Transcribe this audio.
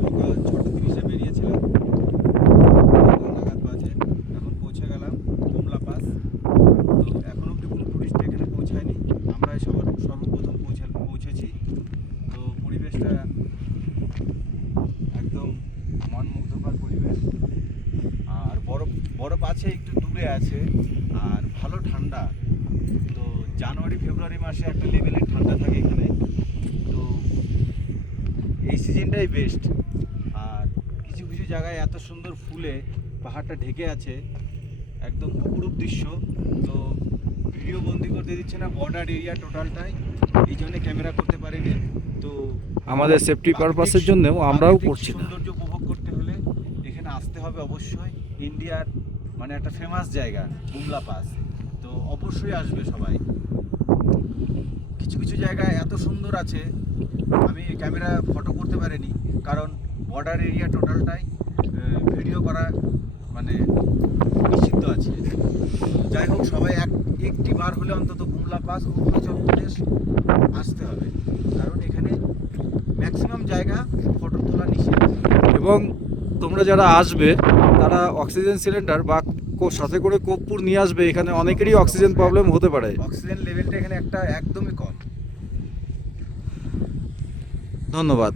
সকাল 6:30-এ বেরিয়েছিলাম, নাগাদ বাজে, এখন পৌঁছে গেলাম কুমলা পাস। তো এখন অবধি কোনো টুরিস্ট এখানে পৌঁছায়নি, আমরাই সর্বপ্রথম পৌঁছেছি। তো পরিবেশটা একদম মনমুগ্ধকর পরিবেশ, আর বরফ আছে একটু দূরে আছে, আর ভালো ঠান্ডা। তো জানুয়ারি ফেব্রুয়ারি মাসে একটা লেভেলের ঠান্ডা থাকে এখানে, তো এই সিজনটাই বেস্ট। আর কিছু কিছু জায়গায় এত সুন্দর ফুলে পাহাড়টা ঢেকে আছে, একদম অপরূপ দৃশ্য। তো ভিডিও বন্দি করতে দিচ্ছে না, বর্ডার এরিয়া টোটালটাই, এই জন্য ক্যামেরা করতে পারিনি। তো আমাদের সেফটি পারপাসের জন্যও আমরাও করছি না। সৌন্দর্য উপভোগ করতে হলে এখানে আসতে হবে অবশ্যই। ইন্ডিয়ার মানে একটা ফেমাস জায়গা কুমলা পাস, তো অবশ্যই আসবে সবাই। কিছু কিছু জায়গা এত সুন্দর আছে, আমি ক্যামেরা ফটো করতে পারিনি, কারণ বর্ডার এরিয়া টোটালটাই ভিডিও করা মানে নিষিদ্ধ আছে। যাই হোক, সবাই একটি বার হলে অন্তত কুমলা পাস অরুণাচল প্রদেশ আসতে হবে, কারণ এখানে ম্যাক্সিমাম জায়গা ফটো তোলা নিষেধ। এবং তোমরা যারা আসবে তারা অক্সিজেন সিলিন্ডার বা সাথে করে কর্পূর নিয়ে আসবে, এখানে অনেকেরই অক্সিজেন প্রবলেম হতে পারে। অক্সিজেন লেভেলটা এখানে একদমই কম। ধন্যবাদ।